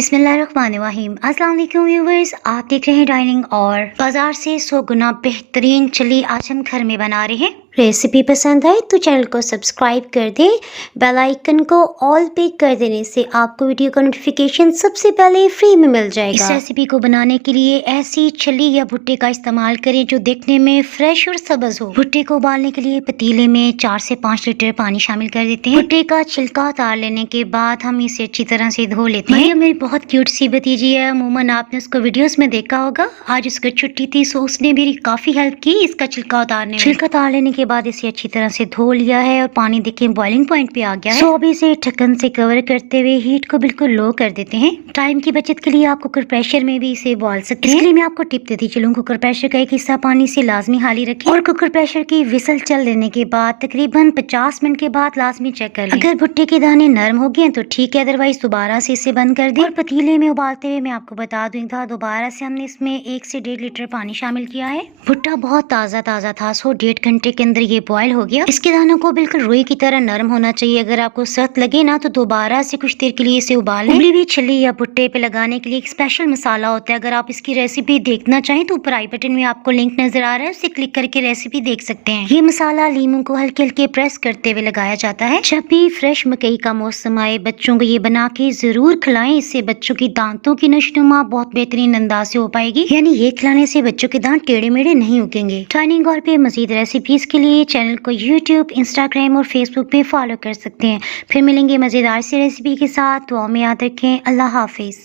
बिस्मिल्लाहिर्रहमानिर्रहीम। अस्सलाम वालेकुम व्यूवर्स, आप देख रहे हैं डाइनिंग और बाजार से 100 गुना बेहतरीन चिली आज हम घर में बना रहे हैं। रेसिपी पसंद आए तो चैनल को सब्सक्राइब कर दें, बेल आइकन को ऑल पे कर देने से आपको वीडियो का नोटिफिकेशन सबसे पहले फ्री में मिल जाएगा। इस रेसिपी को बनाने के लिए ऐसी चिली या भुट्टे का इस्तेमाल करें जो देखने में फ्रेश और सब्ज हो। भुट्टे को उबालने के लिए पतीले में 4 से 5 लीटर पानी शामिल कर देते हैं। भुट्टे का छिलका उतार लेने के बाद हम इसे अच्छी तरह से धो लेते हैं। मेरी बहुत क्यूट सी भतीजी है, अमूमन आपने उसको वीडियोस में देखा होगा। आज उसको छुट्टी थी सो उसने मेरी काफी हेल्प की इसका छिलका उतारने में। छिलका उतार लेने के बाद इसे अच्छी तरह से धो लिया है और पानी देखें बॉइलिंग पॉइंट पे आ गया है। अब इसे ढक्कन से कवर करते हुए हीट को बिल्कुल लो कर देते हैं। टाइम की बचत के लिए आप कुकर प्रेशर में भी इसे बॉईल सकते हैं। इसके लिए मैं आपको टिप देती चलूँ, कुकर प्रेशर का एक हिस्सा पानी से लाजमी खाली रखें और कुकर प्रेशर की विसल चल देने के बाद तकरीबन 50 मिनट के बाद लाजमी चेक कर लें। अगर भुट्टे के दाने नरम हो गए तो ठीक है, अदरवाइज दोबारा से इसे बंद कर दें। और पतीले में उबालते हुए मैं आपको बता दूं था, दोबारा से हमने इसमें 1 से 1.5 लीटर पानी शामिल किया है। भुट्टा बहुत ताज़ा था, सो 1.5 घंटे के अंदर ये बॉयल हो गया। इसके दानों को बिल्कुल रुई की तरह नरम होना चाहिए। अगर आपको सख्त लगे ना तो दोबारा से कुछ देर के लिए इसे उबाल लें। उबली हुई छिली या भुट्टे पे लगाने के लिए एक स्पेशल मसाला होता है। अगर आप इसकी रेसिपी देखना चाहें तो ऊपर आई बटन में आपको लिंक नजर आ रहा है, उसे क्लिक करके रेसिपी देख सकते हैं। ये मसाला लीमू को हल्के हल्के प्रेस करते हुए लगाया जाता है। जब भी फ्रेश मकई का मौसम आए बच्चों को ये बना के जरूर खिलाएं। इससे बच्चों की दांतों की नशोनुमा बहुत बेहतरीन अंदाज से हो पाएगी। यानी ये खिलाने से बच्चों के दांत टेढ़े मेढ़े नहीं उगेंगे। डाइनिंग हॉल पे मजीद रेसिपीज के लिए चैनल को यूट्यूब, इंस्टाग्राम और फेसबुक पे फॉलो कर सकते हैं। फिर मिलेंगे मजेदार सी रेसिपी के साथ। दुआ में याद रखें। अल्लाह हाफिज।